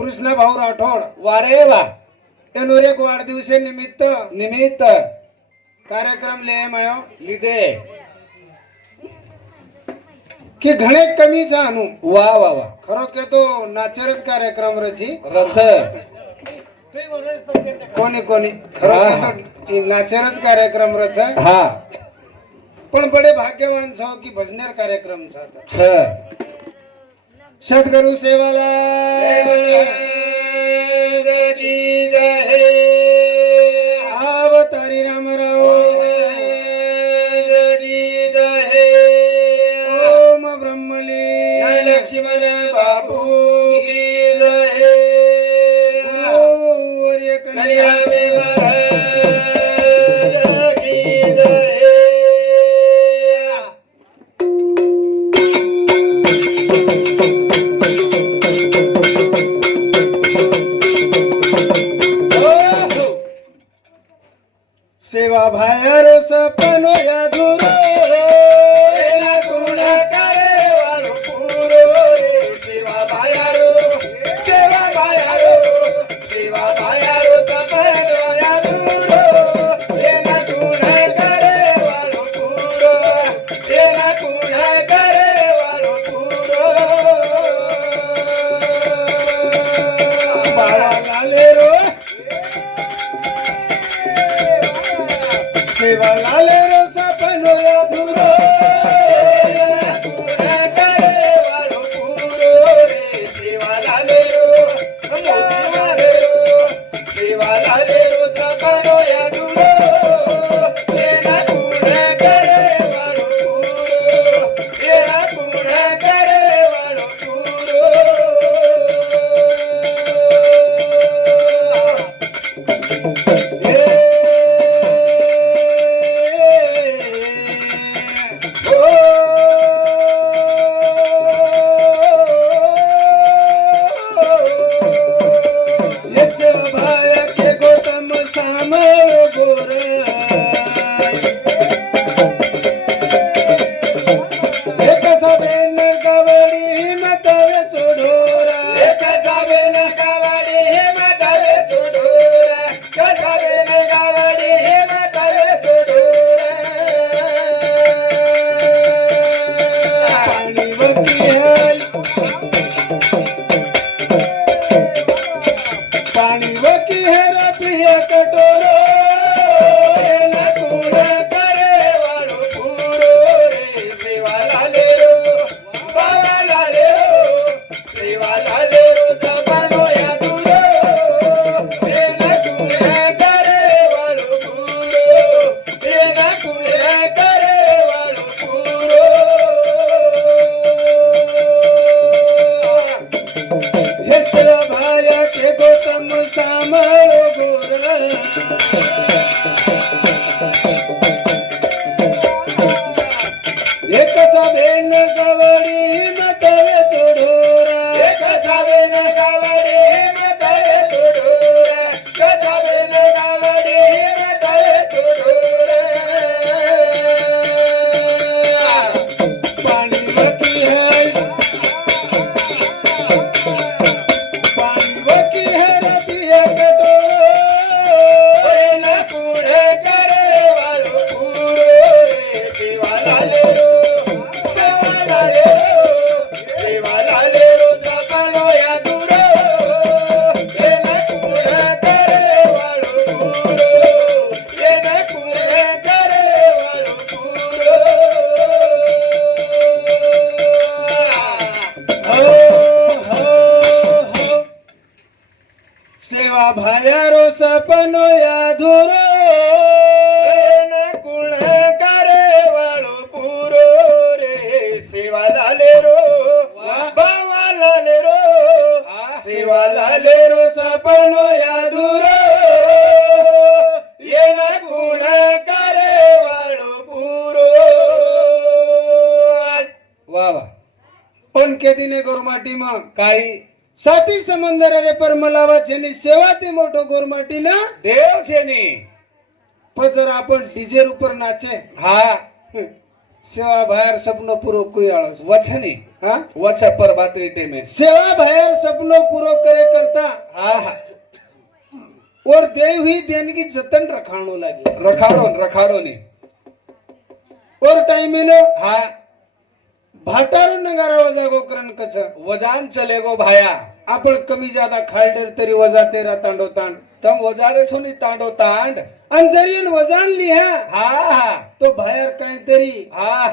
कृष्णभाऊ राठोड. वारे वा. त्यांवर एक वाढदिवसे निमित्त निमित्त. कार्यक्रम ले मयो. लिदे. की घणे कमी जाणू. वा वा वा. खरो के तो नाचरच कार्यक्रम रची. रथ. कोणी कोणी. खरो नाचरच कार्यक्रम रच हा. पण बडे भाग्यवान छो की भजनेर कार्यक्रम छा सद्गुरु सेवाला अवतारी रामराव ओम ब्रह्मली लक्ष्मी भायारो सपनो या धुरो कुण करे वाळो पुरो रे सेवा झाले रो बाबा झाले रो सेवा लाले रो सपनो या धुरो ये ना गुण करे वाळो पुरो। वा वा. पण केतीने करू माटी मग? काही साठी समंदर रे परमलावा छेनी सेवा ते मोठो गोरमाटी ना देव छेनी. पण आपण डीजे उपर नाचे हा. सेवा बाहेर सपनो पुरो कुयाळस वचने. हा? वच पर बातरी टेमे. सेवा बाहेर सपनो पुरो करे करता. हा और देव ही देणगी जतन रखाणो लागले. रखाडो रखाडो ने और टाइम टाइमेनो हा. भाटारो नगारा वजा गोकरण कच. वजान चले गो भाया. आपण कमी जादा खाल्डर तरी वजा तेरा तांडो तांड. तम वजारे सोनी तांडो. तांड अंजरीन वजान वजान है? हा हा. तो बाहेर काहीतरी हा?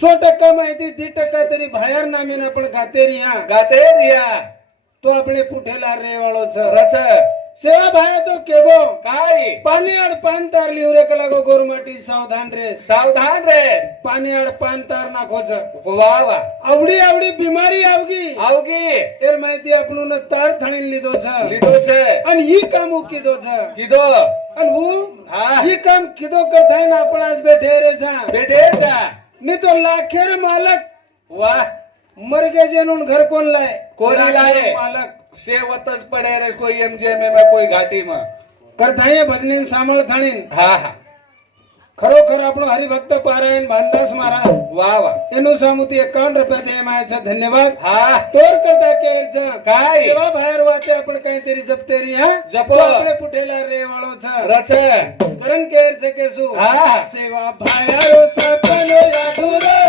सो टक्का माहिती दी टक्का तरी भायर नामीन आपण गाते रिया गाते रिया तो आपले पुठेला रेवाळोच रच सेवा भाया तो केगो। काय पानी और पान तार लिवरे के लगो गोरमाटी सावधान रे। सावधान रे। पानी और पान तार ना खोज। वा वा आवडी आवडी बीमारी आवगी। आवगी। एर माहिती अपनो ने तार थणी लीदो छ। लीदो छे। अन ई काम कीधो छ। कीधो? अन हु। ई काम कीधो कर थाई ना आपण आज बैठे रे छ। बैठे जा नी तो लाखेर मालक। वाह। मर गए जेनून घर कोन लाए? कोण लाय मालक। લાખેર માલક સેવત જ પડે રે કોઈ એમ જેમ એમાં કોઈ ઘાટીમાં કરતા ભજની સાંભળ થણી હા હા ખરોખર આપણો હરિભક્ત પારાયણ ભાનદાસ મહારાજ વાહ વાહ એનું સામુતી એકાવન રૂપિયા થી એમાં છે ધન્યવાદ હા તોર કરતા કે છે કાંઈ? સેવા ભાયર વાતે આપણે કઈ તેરી જપતેરી હા જપો. તો આપણે પુઠેલા રે વાળો છે રચ કરણ કે છે કે શું હા. સેવા ભાયરો સપનો યાદુરો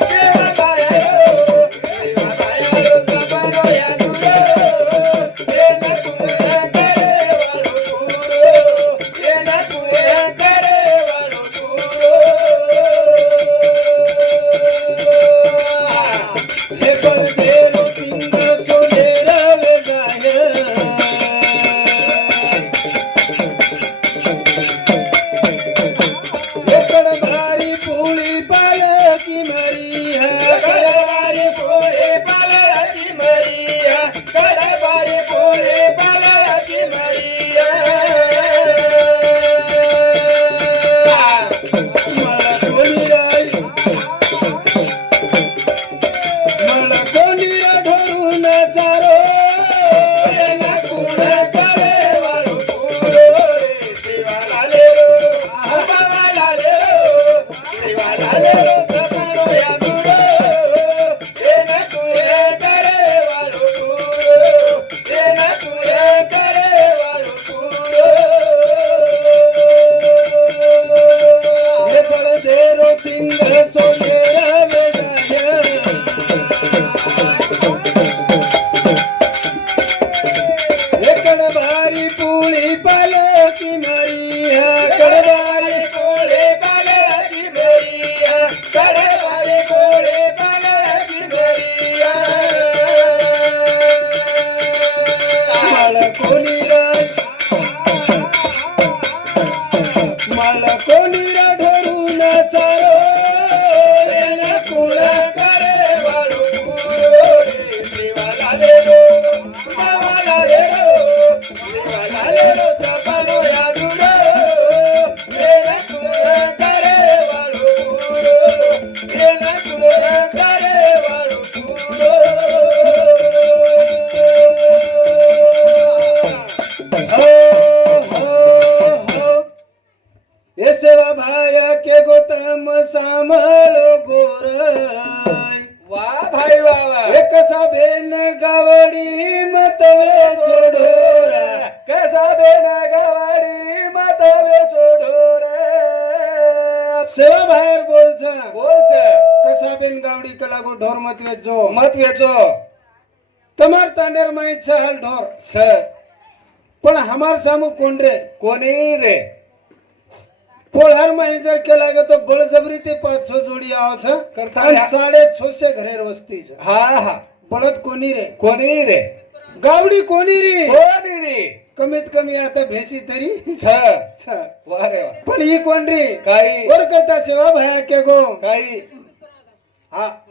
जो तमार तांडेर माई सहल ढोर। सर पण हमार सामू कोण रे? कोणी रे? पोलहर माई केला गे तो बळजबरी ते पाच सो जोडी आवाच करता आणि साडे छोसे घरेर वस्ती हा हा। बळद कोणी रे? कोणी रे? गावडी कोणी रे? कोणी रे? कमीत कमी आता भेसी तरी। पण ही कोण रे? काही। वर करता सेवा भया के गो। काही। हा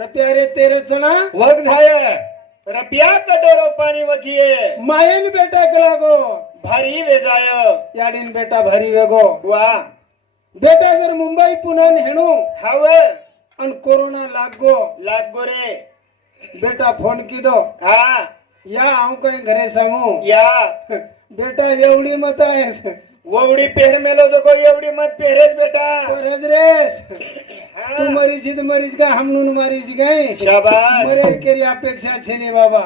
रपिया रे तेरे चणा वग झाय। रपिया कटोरो पाणी वखिये मायन बेटा लागो। भारी वेजाय याडीन बेटा भारी वेगो। वा। बेटा जर मुंबई पुन्हा हेणू। हाव। अन कोरोना लागो लागो रे। बेटा फोन कीधो हा। या आऊ काही घरे सांगू। या। बेटा एवढी मत आहे ओवडी पेर मेलो तो कोई एवढी मत पेरेज बेटा. पेरेज रे तू मरीज मरीज का हम नून मरीज गए शाबाश मरेर केली अपेक्षा छे ने बाबा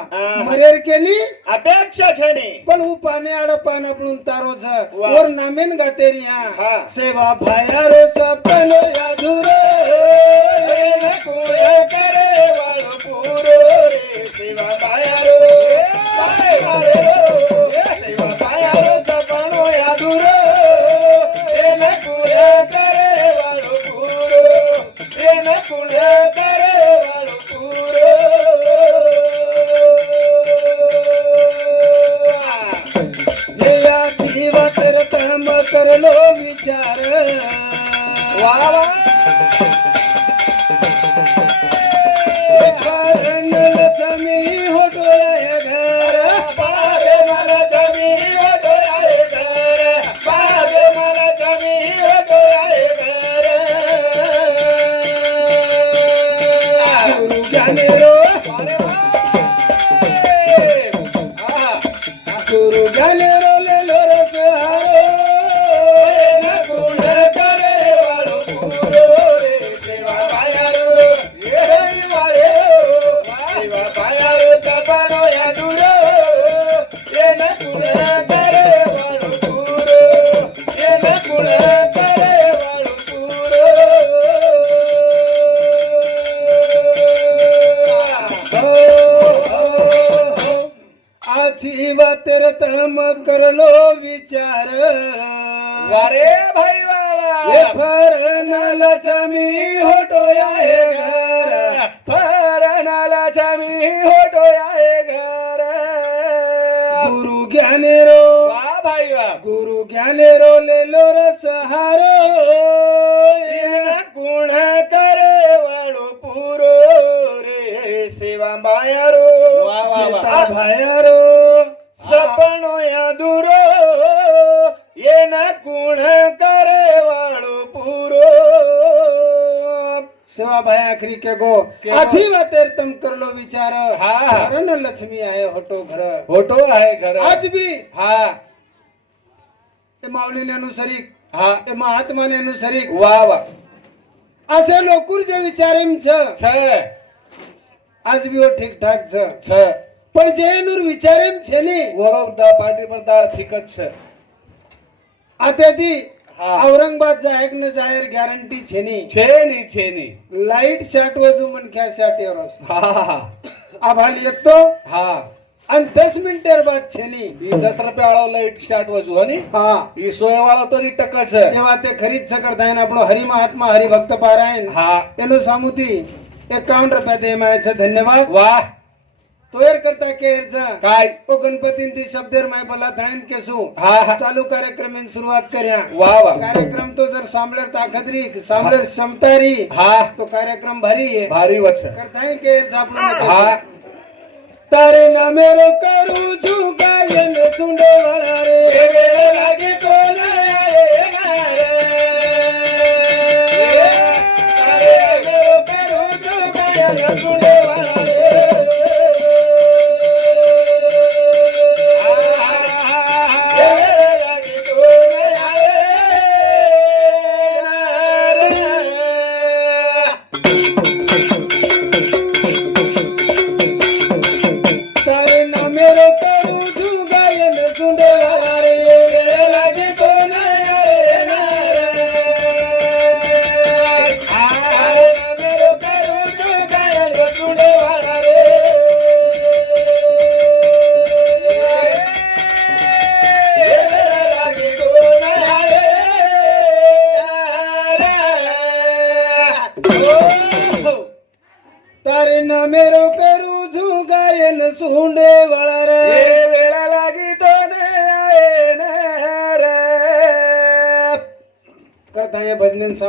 मरेर केली? अपेक्षा छे ने पण उ पाने आड़ पान आपण तारो छ और नामेन गातेरी हां. सेवा भाया रो सपनो याधुर रे. न कोण करे वाळो पूरो रे. सेवा भाया रो. हो? सेवा भाया सेवा गुरु ज्ञाने रो गुरु ज्ञाने रो ले वातेर तम करलो विचार। वारे भाई ये वाला फर नलचमी होतो या हे घर। फरनालाचा मी होतो आहे घर। गुरु ज्ञानेरो वा भाई वा गुरु ज्ञानेरो लेलो रस हारो एना गुण करे वाळो पुरो रे सेवा वा. चेता भायारो સપનો અધૂરો એના કુણ કરે વાળો પૂરો સેવાભાઈ આખરી કે ગો આથી વાતેર તમ કરલો વિચાર હા રણ લક્ષ્મી આય હોટો ઘર હોટો આય ઘર આજ ભી હા એ માવલીને અનુસરી હા એ મહાત્માને અનુસરી વાહ વાહ આસે લોકોર જે વિચાર એમ છે છે આજ ભી ઠીક ઠાક છે છે પણ જયનુર વિચાર એમ છે ને વરોડા પાટી પર દાળ ફીકત છે આ તેથી ઔરંગાબાદ જાહેર ને જાહેર ગેરંટી છે ની છે ની છે ની લાઈટ શાટવો જો મન ક્યાં શાટે રસ હા આ ભાલી એક તો હા અને દસ મિનિટ બાદ છે ની દસ રૂપિયા વાળો લાઈટ શાટવો જો ની હા એ સોય વાળો તો ની ટક છે એવા તે ખરીદ સકર થાય ને આપણો હરિ મહાત્મા હરિભક્ત પારાયણ હા એનું સામુથી એકાવન રૂપિયા તેમાં છે ધન્યવાદ વાહ तोयर करता केरचा काय? ओ गणपतीन शब्द माय बोला धायन केसू. हा हा. चालू कार्यक्रम सुरुवात कर्या वा वा. कार्यक्रम तो जर सांभळर ताकदरी सांभळर क्षमतारी हा. तो कार्यक्रम भारी आहे. भारी वच कर धायन केरचा आपण हा. तारे ना मेरो करू जू गायन सुंडे वाला रे. वेळ लागे कोणा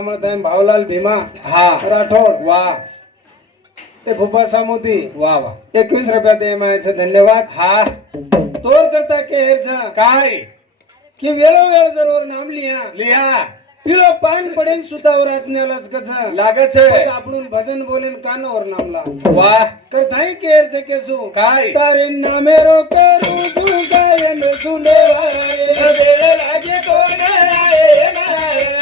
समाधान भावलाल भीमा हा. राठोड. वा. ते भूपा सामोती. वा वा. एकवीस रुपया दे मायाचं धन्यवाद. हा. तोर करता केरचा काय? की वेळोवेळ जरूर नाम लिहा. लिहा. पिलो पान पडेल सुतावर आज्ञालाच कसा लागत आपण भजन बोलेल कानावर नामला. वा. करताय केरचे केसू. काय? तारे नामेरो करू तू गायन सुने वारे. वेळ लागे तो नाय नाय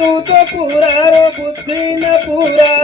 तू तो पुरा रो बुद्धि न पुरा.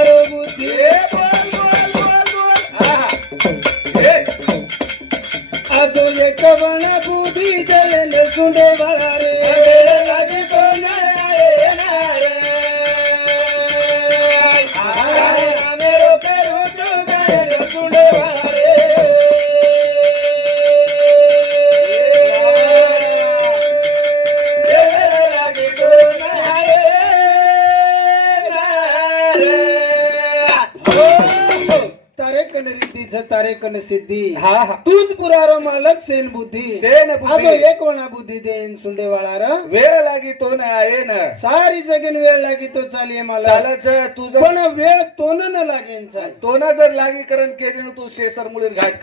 तारे कन सिद्धी हा हा तूच पुरारो मालक सेन बुद्धी सेन बुद्धी. अगो एक वणा बुद्धी देन सुंडे वाळा र वेळ लागी तो ना आहे ना सारी जगन वेळ लागी तो चालिये मला चालच तुझं पण वेळ तोन न लागेन चाल तो ना जर लागी करण केली तू शेसर मुळे घाट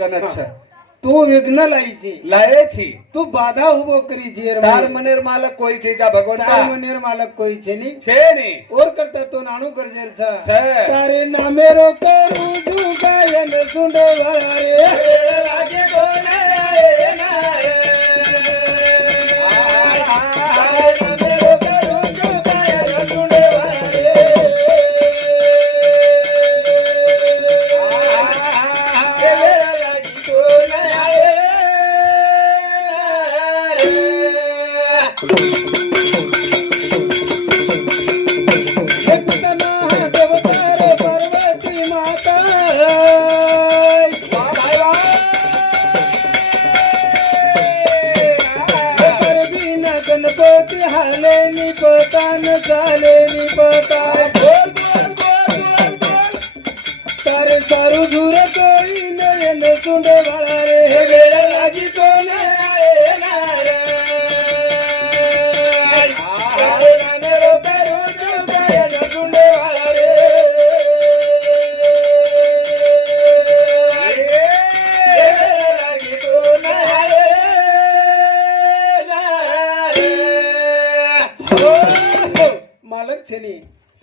તું વિઘ્ન લાય છે લાય છે તું બાધા ઉભો કરી છે તાર મનેર માલક કોઈ છે જા ભગવાન તાર મનેર માલક કોઈ છે ની છે ની ઓર કરતા તો નાણું કરજે છે તારે નામે રો કરું જુ ગાયન સુંડો વાળે લાગે ગોને આય ના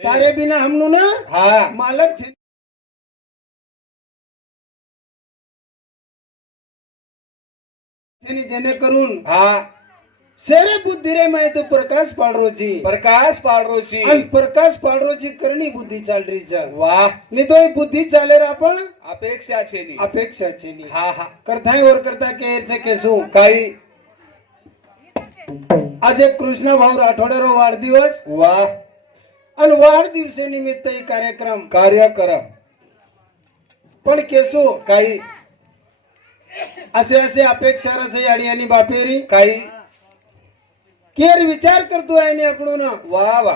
तारे बिना हमनु ना हाँ। मालक छेनी जेने जेणेकरून हाँ। सेरे बुद्धी रे तो प्रकाश पाडरोची। प्रकाश पाडरोची। आणि प्रकाश पाडरोची करणी बुद्धी चालरीच वा नि तो बुद्धी चालेर आपण? अपेक्षा छेनी। अपेक्षा छेनी। हाँ करता है और करता के केर छे केसू। काही આજે કૃષ્ણ ભાવ રાઠોડેરો વાઢદિવસ वाह। आणि वाढदिवसानिमित्त ही कार्यक्रम कार्यक्रम पण केसो काही असे असे अपेक्षा रचे आणि आणि बापेरी काही केर विचार करतो आणि आपण वा वा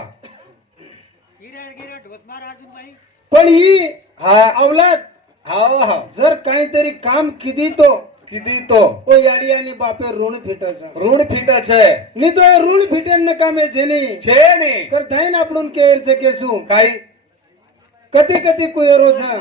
पण ही हा अवलाद हा हा जर काहीतरी काम किती तो કીધી તો. ઓ યાડિયાની બાપે ઋણ ફીટે છે. ઋણ ફીટે છે. ની તો એ ઋણ ફીટે ને કામે છે ની છે ની કર થાય ને આપણું કેર છે કે શું? કાઈ? કતી કતી કુયરો છે